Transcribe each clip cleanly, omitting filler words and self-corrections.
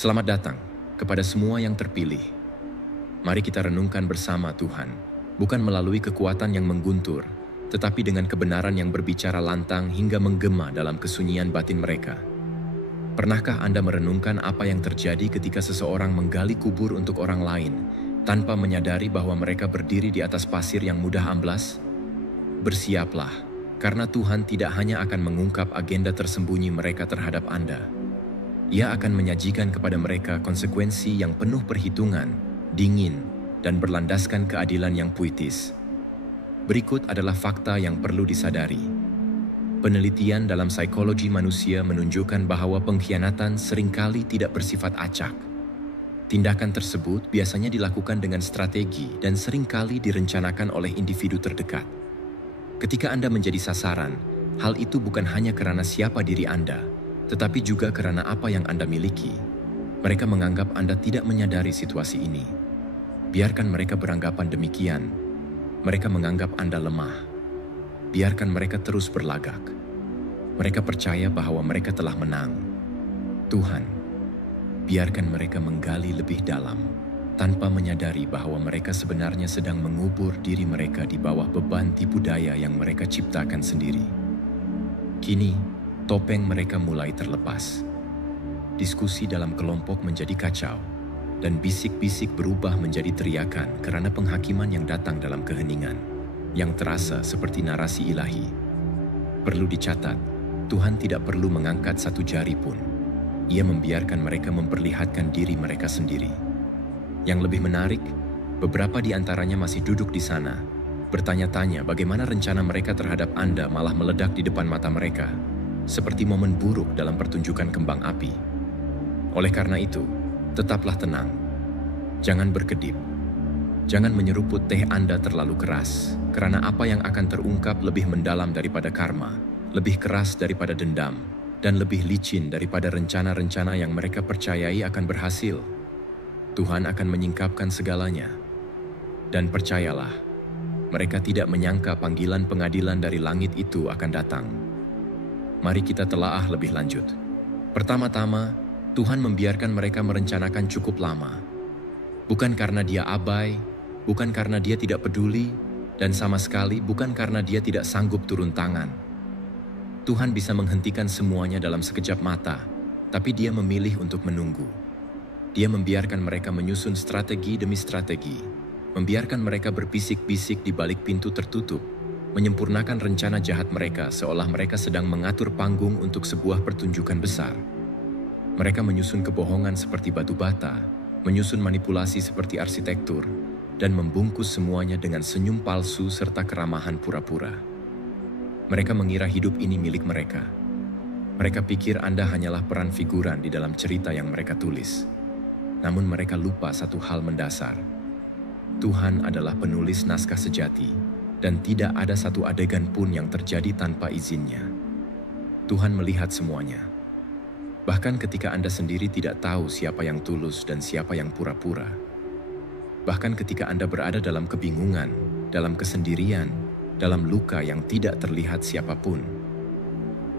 Selamat datang kepada semua yang terpilih. Mari kita renungkan bersama Tuhan, bukan melalui kekuatan yang mengguntur, tetapi dengan kebenaran yang berbicara lantang hingga menggema dalam kesunyian batin mereka. Pernahkah Anda merenungkan apa yang terjadi ketika seseorang menggali kubur untuk orang lain, tanpa menyadari bahwa mereka berdiri di atas pasir yang mudah amblas? Bersiaplah, karena Tuhan tidak hanya akan mengungkap agenda tersembunyi mereka terhadap Anda. Ia akan menyajikan kepada mereka konsekuensi yang penuh perhitungan, dingin, dan berlandaskan keadilan yang puitis. Berikut adalah fakta yang perlu disadari. Penelitian dalam psikologi manusia menunjukkan bahwa pengkhianatan seringkali tidak bersifat acak. Tindakan tersebut biasanya dilakukan dengan strategi dan seringkali direncanakan oleh individu terdekat. Ketika Anda menjadi sasaran, hal itu bukan hanya karena siapa diri Anda, tetapi juga karena apa yang Anda miliki. Mereka menganggap Anda tidak menyadari situasi ini. Biarkan mereka beranggapan demikian. Mereka menganggap Anda lemah. Biarkan mereka terus berlagak. Mereka percaya bahwa mereka telah menang. Tuhan, biarkan mereka menggali lebih dalam, tanpa menyadari bahwa mereka sebenarnya sedang mengubur diri mereka di bawah beban tipu daya yang mereka ciptakan sendiri. Kini, topeng mereka mulai terlepas. Diskusi dalam kelompok menjadi kacau, dan bisik-bisik berubah menjadi teriakan karena penghakiman yang datang dalam keheningan, yang terasa seperti narasi ilahi. Perlu dicatat, Tuhan tidak perlu mengangkat satu jari pun. Ia membiarkan mereka memperlihatkan diri mereka sendiri. Yang lebih menarik, beberapa di antaranya masih duduk di sana, bertanya-tanya bagaimana rencana mereka terhadap Anda malah meledak di depan mata mereka, seperti momen buruk dalam pertunjukan kembang api. Oleh karena itu, tetaplah tenang. Jangan berkedip. Jangan menyeruput teh Anda terlalu keras, karena apa yang akan terungkap lebih mendalam daripada karma, lebih keras daripada dendam, dan lebih licin daripada rencana-rencana yang mereka percayai akan berhasil. Tuhan akan menyingkapkan segalanya. Dan percayalah, mereka tidak menyangka panggilan pengadilan dari langit itu akan datang. Mari kita telaah lebih lanjut. Pertama-tama, Tuhan membiarkan mereka merencanakan cukup lama. Bukan karena Dia abai, bukan karena Dia tidak peduli, dan sama sekali bukan karena Dia tidak sanggup turun tangan. Tuhan bisa menghentikan semuanya dalam sekejap mata, tapi Dia memilih untuk menunggu. Dia membiarkan mereka menyusun strategi demi strategi, membiarkan mereka berbisik-bisik di balik pintu tertutup, menyempurnakan rencana jahat mereka seolah mereka sedang mengatur panggung untuk sebuah pertunjukan besar. Mereka menyusun kebohongan seperti batu bata, menyusun manipulasi seperti arsitektur, dan membungkus semuanya dengan senyum palsu serta keramahan pura-pura. Mereka mengira hidup ini milik mereka. Mereka pikir Anda hanyalah peran figuran di dalam cerita yang mereka tulis. Namun mereka lupa satu hal mendasar. Tuhan adalah penulis naskah sejati, dan tidak ada satu adegan pun yang terjadi tanpa izinnya. Tuhan melihat semuanya. Bahkan ketika Anda sendiri tidak tahu siapa yang tulus dan siapa yang pura-pura. Bahkan ketika Anda berada dalam kebingungan, dalam kesendirian, dalam luka yang tidak terlihat siapapun.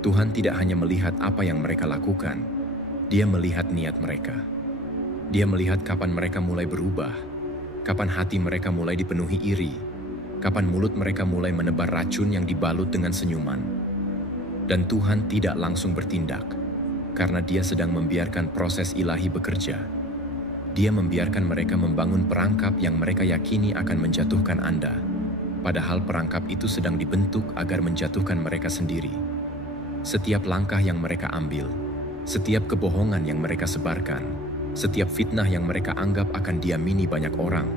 Tuhan tidak hanya melihat apa yang mereka lakukan, Dia melihat niat mereka. Dia melihat kapan mereka mulai berubah, kapan hati mereka mulai dipenuhi iri, kapan mulut mereka mulai menebar racun yang dibalut dengan senyuman. Dan Tuhan tidak langsung bertindak, karena Dia sedang membiarkan proses ilahi bekerja. Dia membiarkan mereka membangun perangkap yang mereka yakini akan menjatuhkan Anda, padahal perangkap itu sedang dibentuk agar menjatuhkan mereka sendiri. Setiap langkah yang mereka ambil, setiap kebohongan yang mereka sebarkan, setiap fitnah yang mereka anggap akan diamini banyak orang,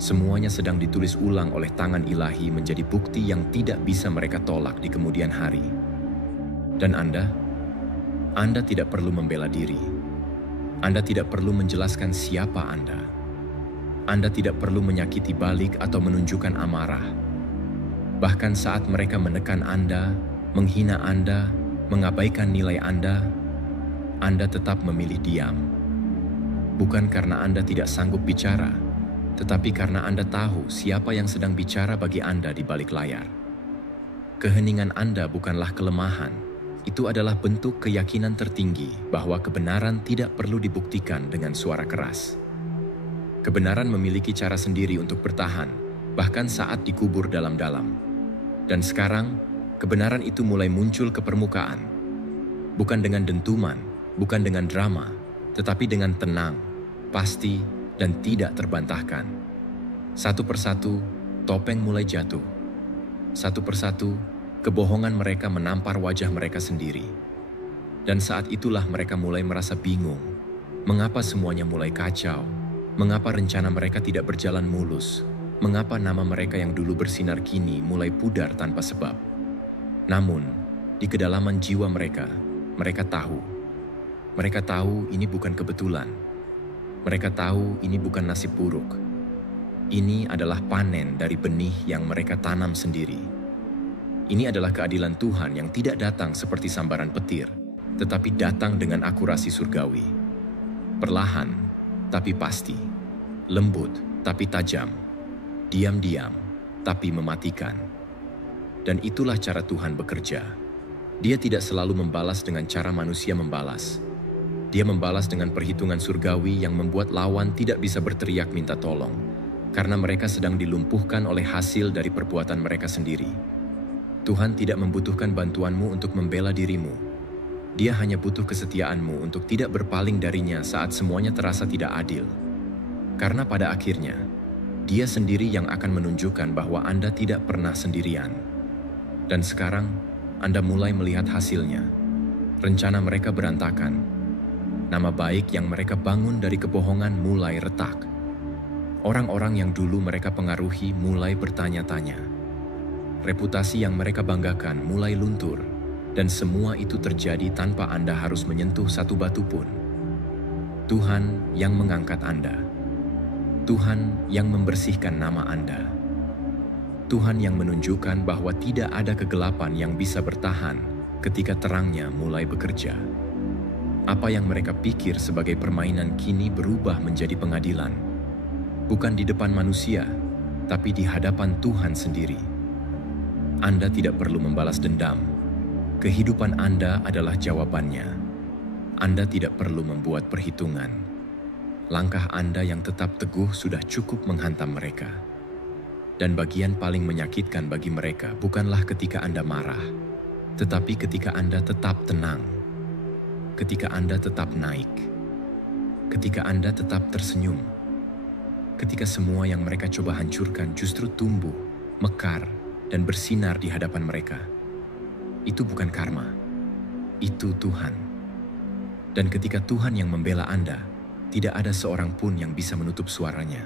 semuanya sedang ditulis ulang oleh tangan ilahi menjadi bukti yang tidak bisa mereka tolak di kemudian hari. Dan Anda tidak perlu membela diri. Anda tidak perlu menjelaskan siapa Anda. Anda tidak perlu menyakiti balik atau menunjukkan amarah. Bahkan saat mereka menekan Anda, menghina Anda, mengabaikan nilai Anda tetap memilih diam. Bukan karena Anda tidak sanggup bicara, tetapi karena Anda tahu siapa yang sedang bicara bagi Anda di balik layar. Keheningan Anda bukanlah kelemahan, Itu adalah bentuk keyakinan tertinggi bahwa kebenaran tidak perlu dibuktikan dengan suara keras. Kebenaran memiliki cara sendiri untuk bertahan, bahkan saat dikubur dalam-dalam. Dan sekarang, kebenaran itu mulai muncul ke permukaan. Bukan dengan dentuman, bukan dengan drama, tetapi dengan tenang, pasti, dan tidak terbantahkan. Satu persatu, topeng mulai jatuh. Satu persatu, kebohongan mereka menampar wajah mereka sendiri. Dan saat itulah mereka mulai merasa bingung. Mengapa semuanya mulai kacau? Mengapa rencana mereka tidak berjalan mulus? Mengapa nama mereka yang dulu bersinar kini mulai pudar tanpa sebab? Namun, di kedalaman jiwa mereka, mereka tahu. Mereka tahu ini bukan kebetulan. Mereka tahu ini bukan nasib buruk. Ini adalah panen dari benih yang mereka tanam sendiri. Ini adalah keadilan Tuhan yang tidak datang seperti sambaran petir, tetapi datang dengan akurasi surgawi. Perlahan, tapi pasti. Lembut, tapi tajam. Diam-diam, tapi mematikan. Dan itulah cara Tuhan bekerja. Dia tidak selalu membalas dengan cara manusia membalas. Dia membalas dengan perhitungan surgawi yang membuat lawan tidak bisa berteriak minta tolong, karena mereka sedang dilumpuhkan oleh hasil dari perbuatan mereka sendiri. Tuhan tidak membutuhkan bantuanmu untuk membela dirimu. Dia hanya butuh kesetiaanmu untuk tidak berpaling darinya saat semuanya terasa tidak adil. Karena pada akhirnya, Dia sendiri yang akan menunjukkan bahwa Anda tidak pernah sendirian. Dan sekarang, Anda mulai melihat hasilnya. Rencana mereka berantakan. Nama baik yang mereka bangun dari kebohongan mulai retak. Orang-orang yang dulu mereka pengaruhi mulai bertanya-tanya. Reputasi yang mereka banggakan mulai luntur, dan semua itu terjadi tanpa Anda harus menyentuh satu batu pun. Tuhan yang mengangkat Anda. Tuhan yang membersihkan nama Anda. Tuhan yang menunjukkan bahwa tidak ada kegelapan yang bisa bertahan ketika terangnya mulai bekerja. Apa yang mereka pikir sebagai permainan kini berubah menjadi pengadilan. Bukan di depan manusia, tapi di hadapan Tuhan sendiri. Anda tidak perlu membalas dendam. Kehidupan Anda adalah jawabannya. Anda tidak perlu membuat perhitungan. Langkah Anda yang tetap teguh sudah cukup menghantam mereka. Dan bagian paling menyakitkan bagi mereka bukanlah ketika Anda marah, tetapi ketika Anda tetap tenang. Ketika Anda tetap naik, ketika Anda tetap tersenyum, ketika semua yang mereka coba hancurkan justru tumbuh, mekar, dan bersinar di hadapan mereka. Itu bukan karma, itu Tuhan. Dan ketika Tuhan yang membela Anda, tidak ada seorang pun yang bisa menutup suaranya.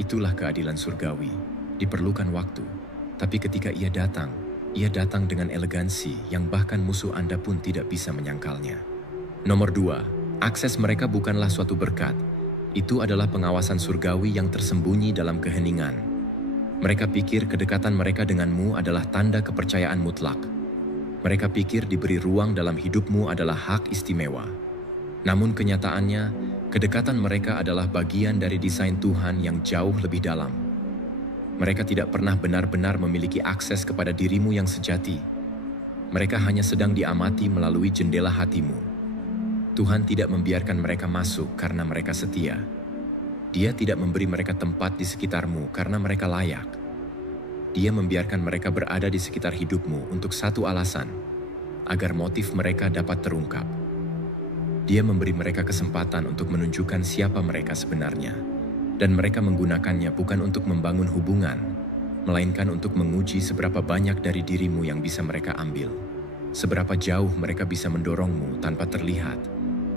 Itulah keadilan surgawi, diperlukan waktu, tapi ketika Ia datang dengan elegansi yang bahkan musuh Anda pun tidak bisa menyangkalnya. Nomor 2, akses mereka bukanlah suatu berkat. Itu adalah pengawasan surgawi yang tersembunyi dalam keheningan. Mereka pikir kedekatan mereka denganmu adalah tanda kepercayaan mutlak. Mereka pikir diberi ruang dalam hidupmu adalah hak istimewa. Namun kenyataannya, kedekatan mereka adalah bagian dari desain Tuhan yang jauh lebih dalam. Mereka tidak pernah benar-benar memiliki akses kepada dirimu yang sejati. Mereka hanya sedang diamati melalui jendela hatimu. Tuhan tidak membiarkan mereka masuk karena mereka setia. Dia tidak memberi mereka tempat di sekitarmu karena mereka layak. Dia membiarkan mereka berada di sekitar hidupmu untuk satu alasan, agar motif mereka dapat terungkap. Dia memberi mereka kesempatan untuk menunjukkan siapa mereka sebenarnya. Dan mereka menggunakannya bukan untuk membangun hubungan, melainkan untuk menguji seberapa banyak dari dirimu yang bisa mereka ambil, seberapa jauh mereka bisa mendorongmu tanpa terlihat,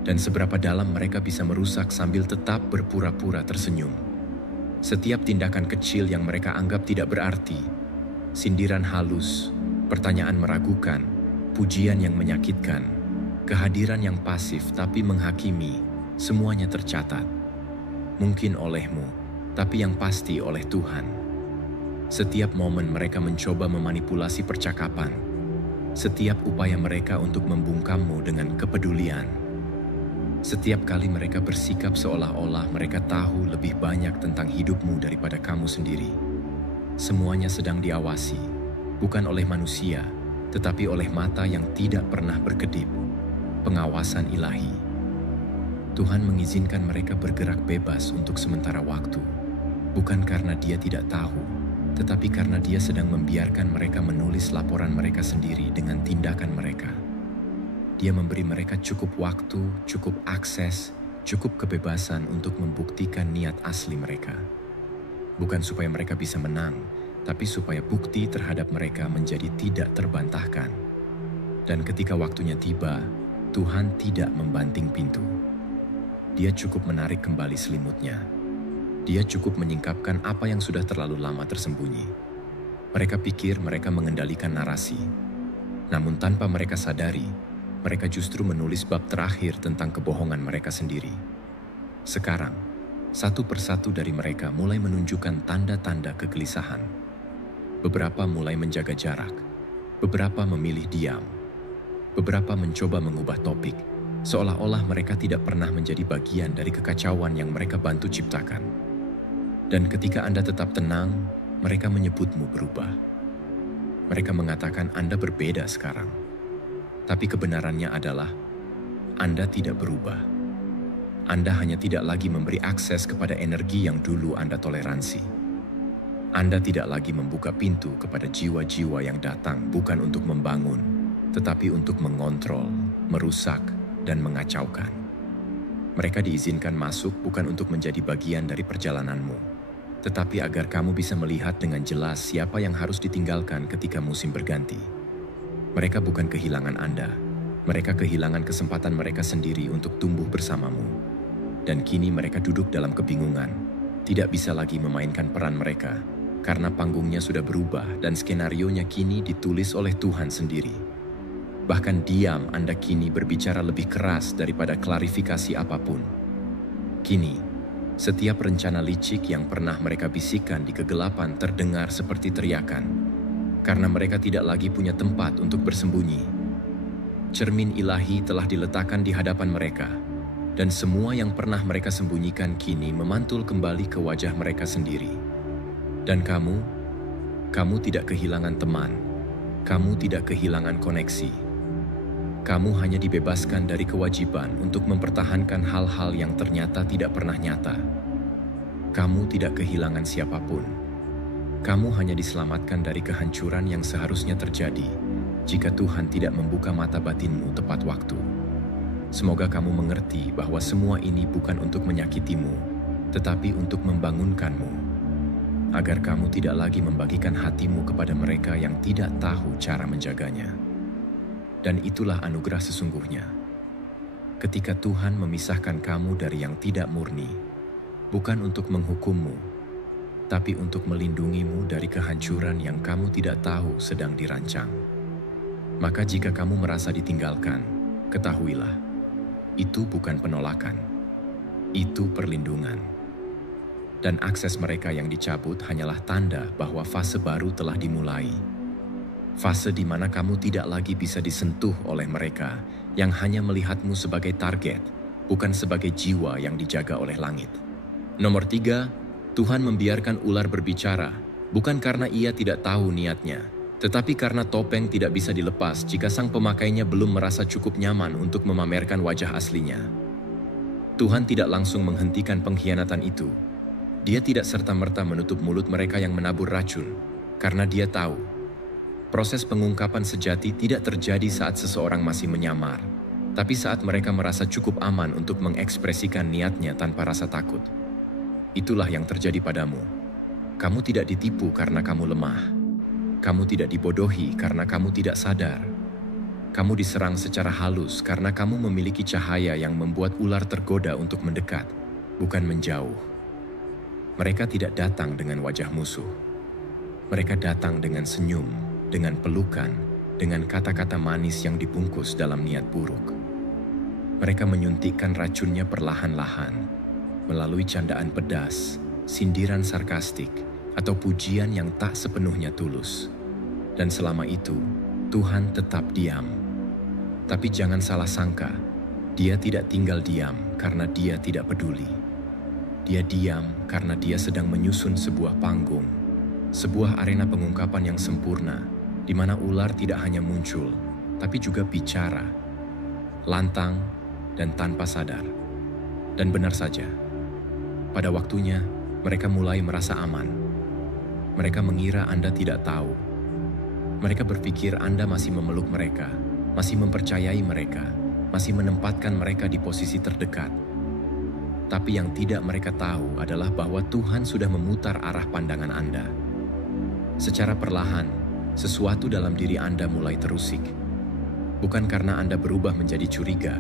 dan seberapa dalam mereka bisa merusak sambil tetap berpura-pura tersenyum. Setiap tindakan kecil yang mereka anggap tidak berarti, sindiran halus, pertanyaan meragukan, pujian yang menyakitkan, kehadiran yang pasif tapi menghakimi, semuanya tercatat. Mungkin olehmu, tapi yang pasti oleh Tuhan. Setiap momen mereka mencoba memanipulasi percakapan, setiap upaya mereka untuk membungkammu dengan kepedulian, setiap kali mereka bersikap seolah-olah mereka tahu lebih banyak tentang hidupmu daripada kamu sendiri. Semuanya sedang diawasi, bukan oleh manusia, tetapi oleh mata yang tidak pernah berkedip, pengawasan ilahi. Tuhan mengizinkan mereka bergerak bebas untuk sementara waktu, bukan karena Dia tidak tahu, tetapi karena Dia sedang membiarkan mereka menulis laporan mereka sendiri dengan tindakan mereka. Dia memberi mereka cukup waktu, cukup akses, cukup kebebasan untuk membuktikan niat asli mereka. Bukan supaya mereka bisa menang, tapi supaya bukti terhadap mereka menjadi tidak terbantahkan. Dan ketika waktunya tiba, Tuhan tidak membanting pintu. Dia cukup menarik kembali selimutnya. Dia cukup menyingkapkan apa yang sudah terlalu lama tersembunyi. Mereka pikir mereka mengendalikan narasi. Namun tanpa mereka sadari, mereka justru menulis bab terakhir tentang kebohongan mereka sendiri. Sekarang, satu persatu dari mereka mulai menunjukkan tanda-tanda kegelisahan. Beberapa mulai menjaga jarak, beberapa memilih diam, beberapa mencoba mengubah topik, seolah-olah mereka tidak pernah menjadi bagian dari kekacauan yang mereka bantu ciptakan. Dan ketika Anda tetap tenang, mereka menyebutmu berubah. Mereka mengatakan Anda berbeda sekarang. Tapi kebenarannya adalah, Anda tidak berubah. Anda hanya tidak lagi memberi akses kepada energi yang dulu Anda toleransi. Anda tidak lagi membuka pintu kepada jiwa-jiwa yang datang bukan untuk membangun, tetapi untuk mengontrol, merusak, dan mengacaukan. Mereka diizinkan masuk bukan untuk menjadi bagian dari perjalananmu, tetapi agar kamu bisa melihat dengan jelas siapa yang harus ditinggalkan ketika musim berganti. Mereka bukan kehilangan Anda, mereka kehilangan kesempatan mereka sendiri untuk tumbuh bersamamu. Dan kini mereka duduk dalam kebingungan, tidak bisa lagi memainkan peran mereka, karena panggungnya sudah berubah dan skenarionya kini ditulis oleh Tuhan sendiri. Bahkan diam Anda kini berbicara lebih keras daripada klarifikasi apapun. Kini, setiap rencana licik yang pernah mereka bisikan di kegelapan terdengar seperti teriakan, karena mereka tidak lagi punya tempat untuk bersembunyi. Cermin ilahi telah diletakkan di hadapan mereka, dan semua yang pernah mereka sembunyikan kini memantul kembali ke wajah mereka sendiri. Dan kamu tidak kehilangan teman, kamu tidak kehilangan koneksi. Kamu hanya dibebaskan dari kewajiban untuk mempertahankan hal-hal yang ternyata tidak pernah nyata. Kamu tidak kehilangan siapapun. Kamu hanya diselamatkan dari kehancuran yang seharusnya terjadi jika Tuhan tidak membuka mata batinmu tepat waktu. Semoga kamu mengerti bahwa semua ini bukan untuk menyakitimu, tetapi untuk membangunkanmu, agar kamu tidak lagi membagikan hatimu kepada mereka yang tidak tahu cara menjaganya. Dan itulah anugerah sesungguhnya. Ketika Tuhan memisahkan kamu dari yang tidak murni, bukan untuk menghukummu, tapi untuk melindungimu dari kehancuran yang kamu tidak tahu sedang dirancang. Maka jika kamu merasa ditinggalkan, ketahuilah, itu bukan penolakan, itu perlindungan. Dan akses mereka yang dicabut hanyalah tanda bahwa fase baru telah dimulai. Fase di mana kamu tidak lagi bisa disentuh oleh mereka yang hanya melihatmu sebagai target, bukan sebagai jiwa yang dijaga oleh langit. Nomor 3, Tuhan membiarkan ular berbicara, bukan karena ia tidak tahu niatnya, tetapi karena topeng tidak bisa dilepas jika sang pemakainya belum merasa cukup nyaman untuk memamerkan wajah aslinya. Tuhan tidak langsung menghentikan pengkhianatan itu. Dia tidak serta-merta menutup mulut mereka yang menabur racun, karena Dia tahu, proses pengungkapan sejati tidak terjadi saat seseorang masih menyamar, tapi saat mereka merasa cukup aman untuk mengekspresikan niatnya tanpa rasa takut. Itulah yang terjadi padamu. Kamu tidak ditipu karena kamu lemah. Kamu tidak dibodohi karena kamu tidak sadar. Kamu diserang secara halus karena kamu memiliki cahaya yang membuat ular tergoda untuk mendekat, bukan menjauh. Mereka tidak datang dengan wajah musuh. Mereka datang dengan senyum, dengan pelukan, dengan kata-kata manis yang dibungkus dalam niat buruk. Mereka menyuntikkan racunnya perlahan-lahan, melalui candaan pedas, sindiran sarkastik, atau pujian yang tak sepenuhnya tulus. Dan selama itu, Tuhan tetap diam. Tapi jangan salah sangka, Dia tidak tinggal diam karena Dia tidak peduli. Dia diam karena Dia sedang menyusun sebuah panggung, sebuah arena pengungkapan yang sempurna, di mana ular tidak hanya muncul, tapi juga bicara, lantang dan tanpa sadar. Dan benar saja, pada waktunya mereka mulai merasa aman. Mereka mengira Anda tidak tahu. Mereka berpikir Anda masih memeluk mereka, masih mempercayai mereka, masih menempatkan mereka di posisi terdekat. Tapi yang tidak mereka tahu adalah bahwa Tuhan sudah memutar arah pandangan Anda. Secara perlahan, sesuatu dalam diri Anda mulai terusik. Bukan karena Anda berubah menjadi curiga,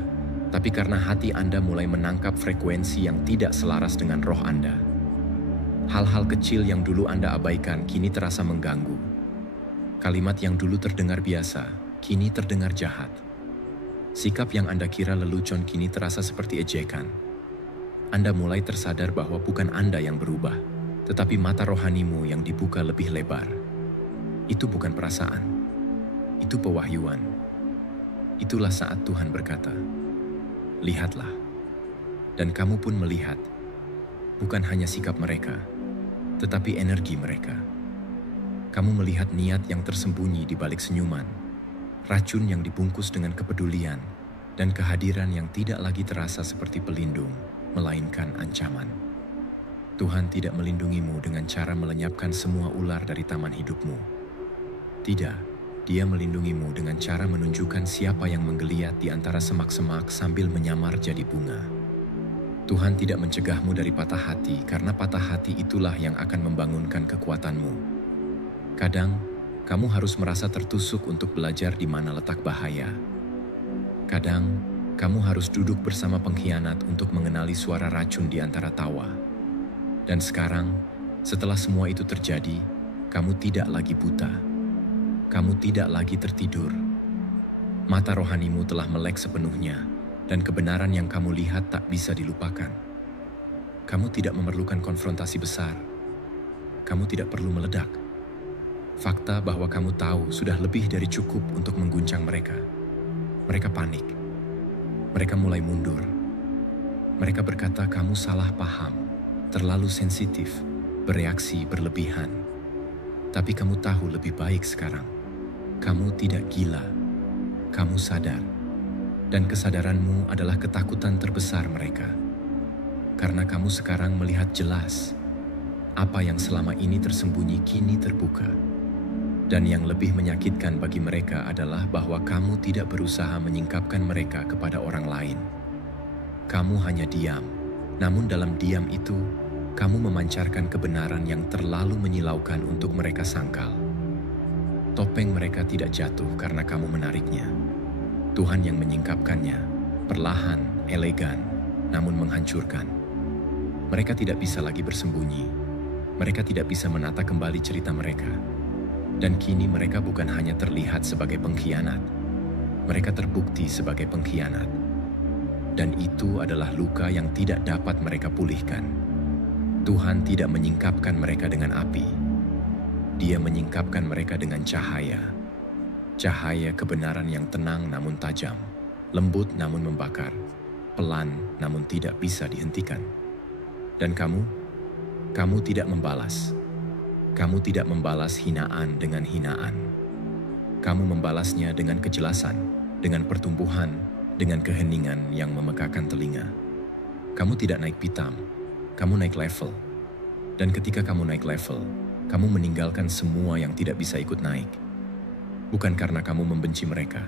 tapi karena hati Anda mulai menangkap frekuensi yang tidak selaras dengan roh Anda. Hal-hal kecil yang dulu Anda abaikan kini terasa mengganggu. Kalimat yang dulu terdengar biasa, kini terdengar jahat. Sikap yang Anda kira lelucon kini terasa seperti ejekan. Anda mulai tersadar bahwa bukan Anda yang berubah, tetapi mata rohanimu yang dibuka lebih lebar. Itu bukan perasaan, itu pewahyuan. Itulah saat Tuhan berkata, "Lihatlah," dan kamu pun melihat, bukan hanya sikap mereka, tetapi energi mereka. Kamu melihat niat yang tersembunyi di balik senyuman, racun yang dibungkus dengan kepedulian, dan kehadiran yang tidak lagi terasa seperti pelindung, melainkan ancaman. Tuhan tidak melindungimu dengan cara melenyapkan semua ular dari taman hidupmu. Tidak. Dia melindungimu dengan cara menunjukkan siapa yang menggeliat di antara semak-semak sambil menyamar jadi bunga. Tuhan tidak mencegahmu dari patah hati karena patah hati itulah yang akan membangunkan kekuatanmu. Kadang, kamu harus merasa tertusuk untuk belajar di mana letak bahaya. Kadang, kamu harus duduk bersama pengkhianat untuk mengenali suara racun di antara tawa. Dan sekarang, setelah semua itu terjadi, kamu tidak lagi buta. Kamu tidak lagi tertidur. Mata rohanimu telah melek sepenuhnya, dan kebenaran yang kamu lihat tak bisa dilupakan. Kamu tidak memerlukan konfrontasi besar. Kamu tidak perlu meledak. Fakta bahwa kamu tahu sudah lebih dari cukup untuk mengguncang mereka. Mereka panik. Mereka mulai mundur. Mereka berkata kamu salah paham, terlalu sensitif, bereaksi berlebihan. Tapi kamu tahu lebih baik sekarang. Kamu tidak gila, kamu sadar, dan kesadaranmu adalah ketakutan terbesar mereka. Karena kamu sekarang melihat jelas, apa yang selama ini tersembunyi kini terbuka. Dan yang lebih menyakitkan bagi mereka adalah bahwa kamu tidak berusaha menyingkapkan mereka kepada orang lain. Kamu hanya diam, namun dalam diam itu, kamu memancarkan kebenaran yang terlalu menyilaukan untuk mereka sangkal. Topeng mereka tidak jatuh karena kamu menariknya. Tuhan yang menyingkapkannya, perlahan, elegan, namun menghancurkan. Mereka tidak bisa lagi bersembunyi. Mereka tidak bisa menata kembali cerita mereka. Dan kini mereka bukan hanya terlihat sebagai pengkhianat. Mereka terbukti sebagai pengkhianat. Dan itu adalah luka yang tidak dapat mereka pulihkan. Tuhan tidak menyingkapkan mereka dengan api. Dia menyingkapkan mereka dengan cahaya. Cahaya kebenaran yang tenang namun tajam, lembut namun membakar, pelan namun tidak bisa dihentikan. Dan kamu tidak membalas. Kamu tidak membalas hinaan dengan hinaan. Kamu membalasnya dengan kejelasan, dengan pertumbuhan, dengan keheningan yang memekakan telinga. Kamu tidak naik pitam, kamu naik level. Dan ketika kamu naik level, kamu meninggalkan semua yang tidak bisa ikut naik. Bukan karena kamu membenci mereka,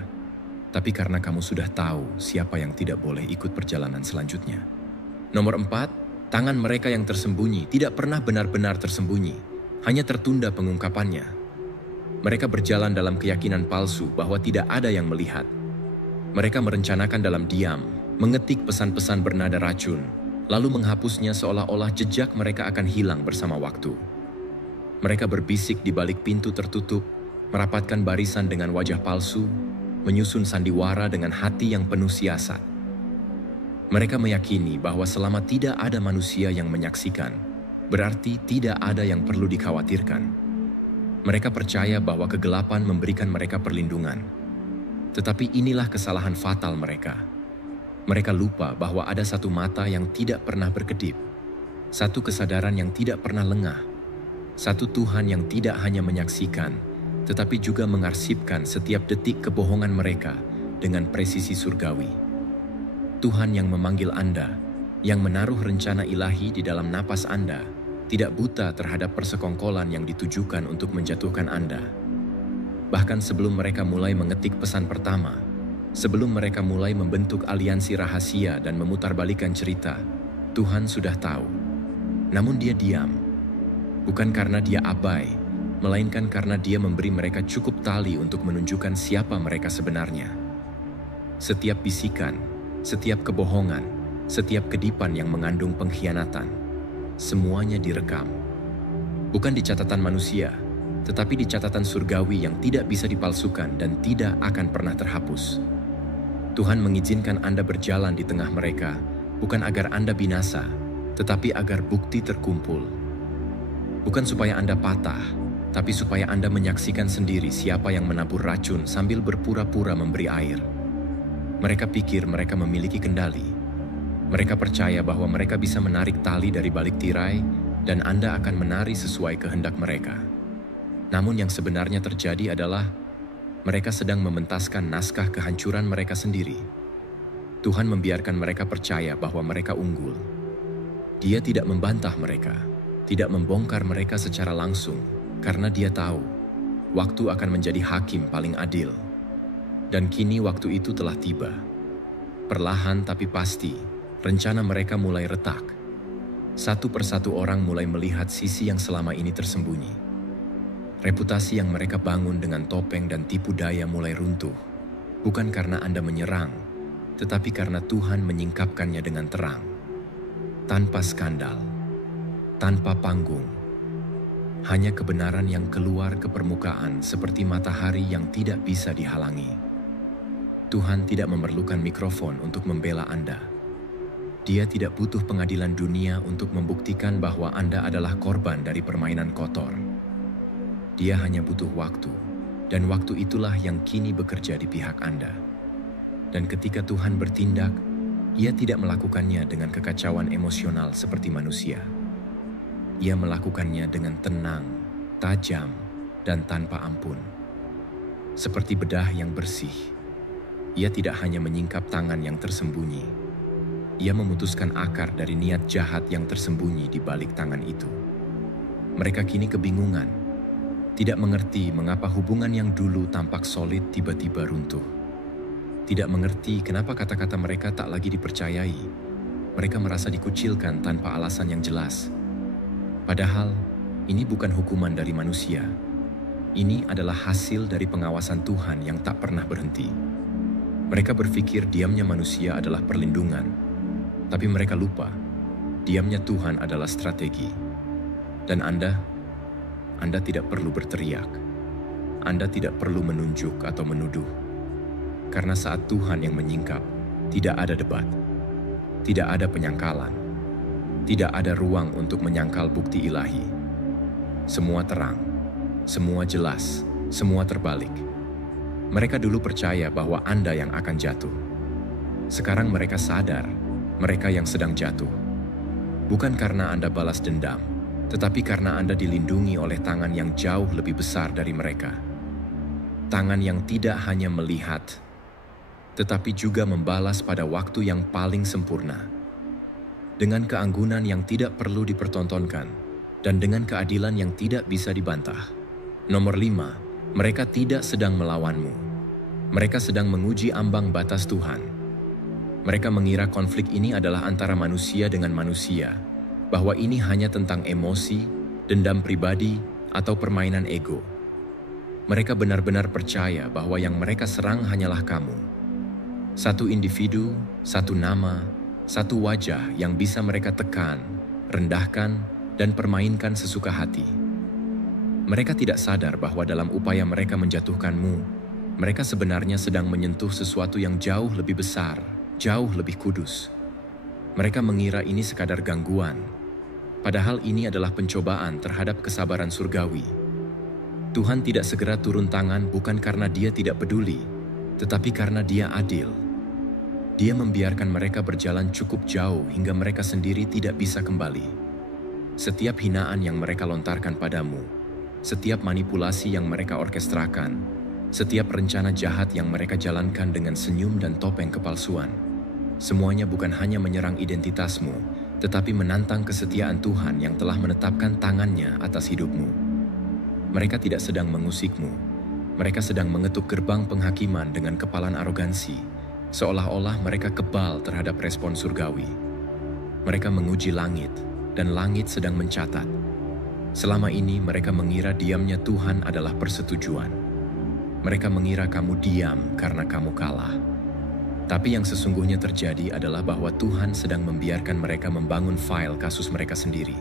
tapi karena kamu sudah tahu siapa yang tidak boleh ikut perjalanan selanjutnya. Nomor 4, tangan mereka yang tersembunyi tidak pernah benar-benar tersembunyi, hanya tertunda pengungkapannya. Mereka berjalan dalam keyakinan palsu bahwa tidak ada yang melihat. Mereka merencanakan dalam diam, mengetik pesan-pesan bernada racun, lalu menghapusnya seolah-olah jejak mereka akan hilang bersama waktu. Mereka berbisik di balik pintu tertutup, merapatkan barisan dengan wajah palsu, menyusun sandiwara dengan hati yang penuh siasat. Mereka meyakini bahwa selama tidak ada manusia yang menyaksikan, berarti tidak ada yang perlu dikhawatirkan. Mereka percaya bahwa kegelapan memberikan mereka perlindungan. Tetapi inilah kesalahan fatal mereka. Mereka lupa bahwa ada satu mata yang tidak pernah berkedip, satu kesadaran yang tidak pernah lengah, satu Tuhan yang tidak hanya menyaksikan, tetapi juga mengarsipkan setiap detik kebohongan mereka dengan presisi surgawi. Tuhan yang memanggil Anda, yang menaruh rencana ilahi di dalam napas Anda, tidak buta terhadap persekongkolan yang ditujukan untuk menjatuhkan Anda. Bahkan sebelum mereka mulai mengetik pesan pertama, sebelum mereka mulai membentuk aliansi rahasia dan memutarbalikkan cerita, Tuhan sudah tahu. Namun Dia diam, bukan karena Dia abai, melainkan karena Dia memberi mereka cukup tali untuk menunjukkan siapa mereka sebenarnya. Setiap bisikan, setiap kebohongan, setiap kedipan yang mengandung pengkhianatan, semuanya direkam. Bukan di catatan manusia, tetapi di catatan surgawi yang tidak bisa dipalsukan dan tidak akan pernah terhapus. Tuhan mengizinkan Anda berjalan di tengah mereka, bukan agar Anda binasa, tetapi agar bukti terkumpul. Bukan supaya Anda patah, tapi supaya Anda menyaksikan sendiri siapa yang menabur racun sambil berpura-pura memberi air. Mereka pikir mereka memiliki kendali. Mereka percaya bahwa mereka bisa menarik tali dari balik tirai dan Anda akan menari sesuai kehendak mereka. Namun yang sebenarnya terjadi adalah mereka sedang mementaskan naskah kehancuran mereka sendiri. Tuhan membiarkan mereka percaya bahwa mereka unggul. Dia tidak membantah mereka, tidak membongkar mereka secara langsung, karena Dia tahu waktu akan menjadi hakim paling adil. Dan kini waktu itu telah tiba. Perlahan tapi pasti, rencana mereka mulai retak. Satu persatu orang mulai melihat sisi yang selama ini tersembunyi. Reputasi yang mereka bangun dengan topeng dan tipu daya mulai runtuh, bukan karena Anda menyerang, tetapi karena Tuhan menyingkapkannya dengan terang. Tanpa skandal, tanpa panggung, hanya kebenaran yang keluar ke permukaan seperti matahari yang tidak bisa dihalangi. Tuhan tidak memerlukan mikrofon untuk membela Anda. Dia tidak butuh pengadilan dunia untuk membuktikan bahwa Anda adalah korban dari permainan kotor. Dia hanya butuh waktu, dan waktu itulah yang kini bekerja di pihak Anda. Dan ketika Tuhan bertindak, Ia tidak melakukannya dengan kekacauan emosional seperti manusia. Ia melakukannya dengan tenang, tajam, dan tanpa ampun. Seperti bedah yang bersih, Ia tidak hanya menyingkap tangan yang tersembunyi. Ia memutuskan akar dari niat jahat yang tersembunyi di balik tangan itu. Mereka kini kebingungan, tidak mengerti mengapa hubungan yang dulu tampak solid tiba-tiba runtuh. Tidak mengerti kenapa kata-kata mereka tak lagi dipercayai. Mereka merasa dikucilkan tanpa alasan yang jelas. Padahal, ini bukan hukuman dari manusia. Ini adalah hasil dari pengawasan Tuhan yang tak pernah berhenti. Mereka berpikir diamnya manusia adalah perlindungan, tapi mereka lupa, diamnya Tuhan adalah strategi. Dan Anda tidak perlu berteriak. Anda tidak perlu menunjuk atau menuduh. Karena saat Tuhan yang menyingkap, tidak ada debat, tidak ada penyangkalan, tidak ada ruang untuk menyangkal bukti ilahi. Semua terang, semua jelas, semua terbalik. Mereka dulu percaya bahwa Anda yang akan jatuh. Sekarang mereka sadar, mereka yang sedang jatuh. Bukan karena Anda balas dendam, tetapi karena Anda dilindungi oleh tangan yang jauh lebih besar dari mereka. Tangan yang tidak hanya melihat, tetapi juga membalas pada waktu yang paling sempurna. Dengan keanggunan yang tidak perlu dipertontonkan, dan dengan keadilan yang tidak bisa dibantah. Nomor 5, mereka tidak sedang melawanmu. Mereka sedang menguji ambang batas Tuhan. Mereka mengira konflik ini adalah antara manusia dengan manusia, bahwa ini hanya tentang emosi, dendam pribadi, atau permainan ego. Mereka benar-benar percaya bahwa yang mereka serang hanyalah kamu. Satu individu, satu nama, satu wajah yang bisa mereka tekan, rendahkan, dan permainkan sesuka hati. Mereka tidak sadar bahwa dalam upaya mereka menjatuhkanmu, mereka sebenarnya sedang menyentuh sesuatu yang jauh lebih besar, jauh lebih kudus. Mereka mengira ini sekadar gangguan, padahal ini adalah pencobaan terhadap kesabaran surgawi. Tuhan tidak segera turun tangan bukan karena Dia tidak peduli, tetapi karena Dia adil. Dia membiarkan mereka berjalan cukup jauh hingga mereka sendiri tidak bisa kembali. Setiap hinaan yang mereka lontarkan padamu, Setiap manipulasi yang mereka orkestrakan, setiap rencana jahat yang mereka jalankan dengan senyum dan topeng kepalsuan, semuanya bukan hanya menyerang identitasmu, tetapi menantang kesetiaan Tuhan yang telah menetapkan tangannya atas hidupmu. Mereka tidak sedang mengusikmu, mereka sedang mengetuk gerbang penghakiman dengan kepalan arogansi, seolah-olah mereka kebal terhadap respon surgawi. Mereka menguji langit, dan langit sedang mencatat. Selama ini mereka mengira diamnya Tuhan adalah persetujuan. Mereka mengira kamu diam karena kamu kalah. Tapi yang sesungguhnya terjadi adalah bahwa Tuhan sedang membiarkan mereka membangun file kasus mereka sendiri.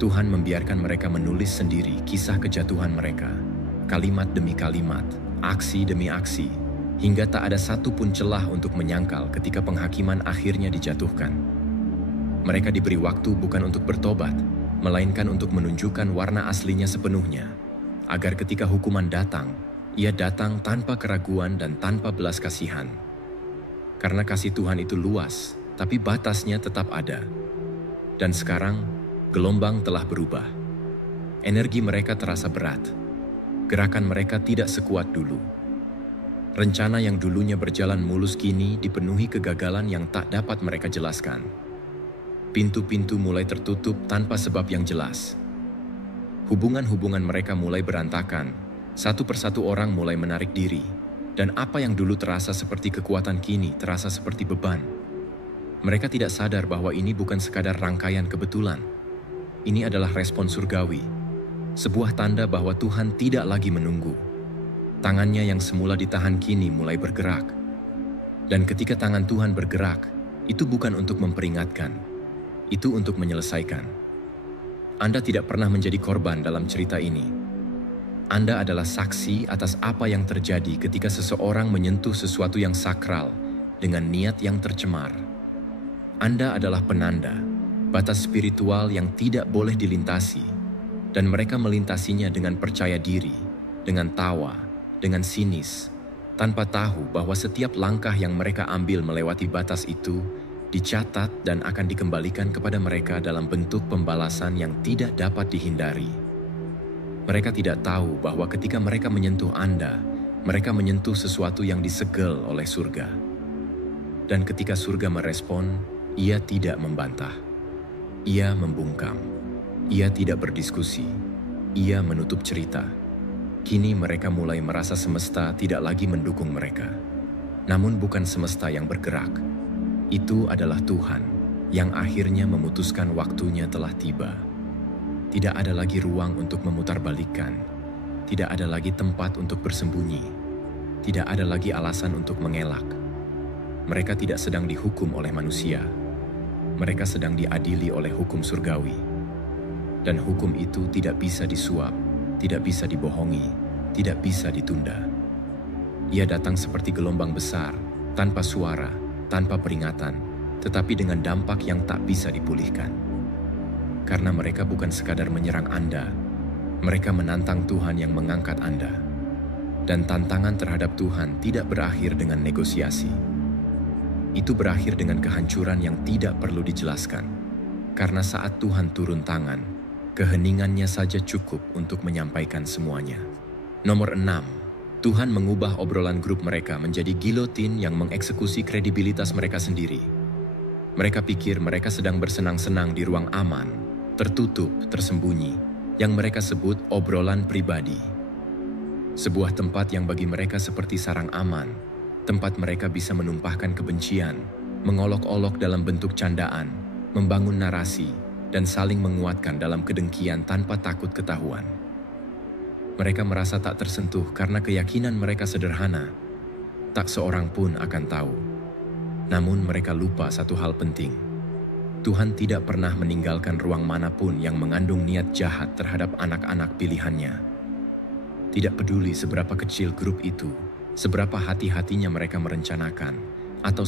Tuhan membiarkan mereka menulis sendiri kisah kejatuhan mereka, kalimat demi kalimat, aksi demi aksi, hingga tak ada satupun celah untuk menyangkal ketika penghakiman akhirnya dijatuhkan. Mereka diberi waktu bukan untuk bertobat, melainkan untuk menunjukkan warna aslinya sepenuhnya, agar ketika hukuman datang, ia datang tanpa keraguan dan tanpa belas kasihan. Karena kasih Tuhan itu luas, tapi batasnya tetap ada. Dan sekarang, gelombang telah berubah. Energi mereka terasa berat. Gerakan mereka tidak sekuat dulu. Rencana yang dulunya berjalan mulus kini dipenuhi kegagalan yang tak dapat mereka jelaskan. Pintu-pintu mulai tertutup tanpa sebab yang jelas. Hubungan-hubungan mereka mulai berantakan. Satu persatu orang mulai menarik diri. Dan apa yang dulu terasa seperti kekuatan kini terasa seperti beban. Mereka tidak sadar bahwa ini bukan sekadar rangkaian kebetulan. Ini adalah respon surgawi. Sebuah tanda bahwa Tuhan tidak lagi menunggu. Tangannya yang semula ditahan kini mulai bergerak. Dan ketika tangan Tuhan bergerak, itu bukan untuk memperingatkan. Itu untuk menyelesaikan. Anda tidak pernah menjadi korban dalam cerita ini. Anda adalah saksi atas apa yang terjadi ketika seseorang menyentuh sesuatu yang sakral dengan niat yang tercemar. Anda adalah penanda, batas spiritual yang tidak boleh dilintasi, dan mereka melintasinya dengan percaya diri, dengan tawa, dengan sinis, tanpa tahu bahwa setiap langkah yang mereka ambil melewati batas itu dicatat dan akan dikembalikan kepada mereka dalam bentuk pembalasan yang tidak dapat dihindari. Mereka tidak tahu bahwa ketika mereka menyentuh Anda, mereka menyentuh sesuatu yang disegel oleh surga. Dan ketika surga merespon, ia tidak membantah. Ia membungkam. Ia tidak berdiskusi. Ia menutup cerita. Kini mereka mulai merasa semesta tidak lagi mendukung mereka. Namun bukan semesta yang bergerak. Itu adalah Tuhan yang akhirnya memutuskan waktunya telah tiba. Tidak ada lagi ruang untuk memutarbalikkan. Tidak ada lagi tempat untuk bersembunyi. Tidak ada lagi alasan untuk mengelak. Mereka tidak sedang dihukum oleh manusia. Mereka sedang diadili oleh hukum surgawi. Dan hukum itu tidak bisa disuap, tidak bisa dibohongi, tidak bisa ditunda. Ia datang seperti gelombang besar, tanpa suara, tanpa peringatan, tetapi dengan dampak yang tak bisa dipulihkan. Karena mereka bukan sekadar menyerang Anda, mereka menantang Tuhan yang mengangkat Anda. Dan tantangan terhadap Tuhan tidak berakhir dengan negosiasi. Itu berakhir dengan kehancuran yang tidak perlu dijelaskan. Karena saat Tuhan turun tangan, keheningannya saja cukup untuk menyampaikan semuanya. Nomor 6. Tuhan mengubah obrolan grup mereka menjadi gilotin yang mengeksekusi kredibilitas mereka sendiri. Mereka pikir mereka sedang bersenang-senang di ruang aman, tertutup, tersembunyi, yang mereka sebut obrolan pribadi. Sebuah tempat yang bagi mereka seperti sarang aman, tempat mereka bisa menumpahkan kebencian, mengolok-olok dalam bentuk candaan, membangun narasi, dan saling menguatkan dalam kedengkian tanpa takut ketahuan. Mereka merasa tak tersentuh karena keyakinan mereka sederhana. Tak seorang pun akan tahu. Namun mereka lupa satu hal penting. Tuhan tidak pernah meninggalkan ruang manapun yang mengandung niat jahat terhadap anak-anak pilihannya. Tidak peduli seberapa kecil grup itu, seberapa hati-hatinya mereka merencanakan, atau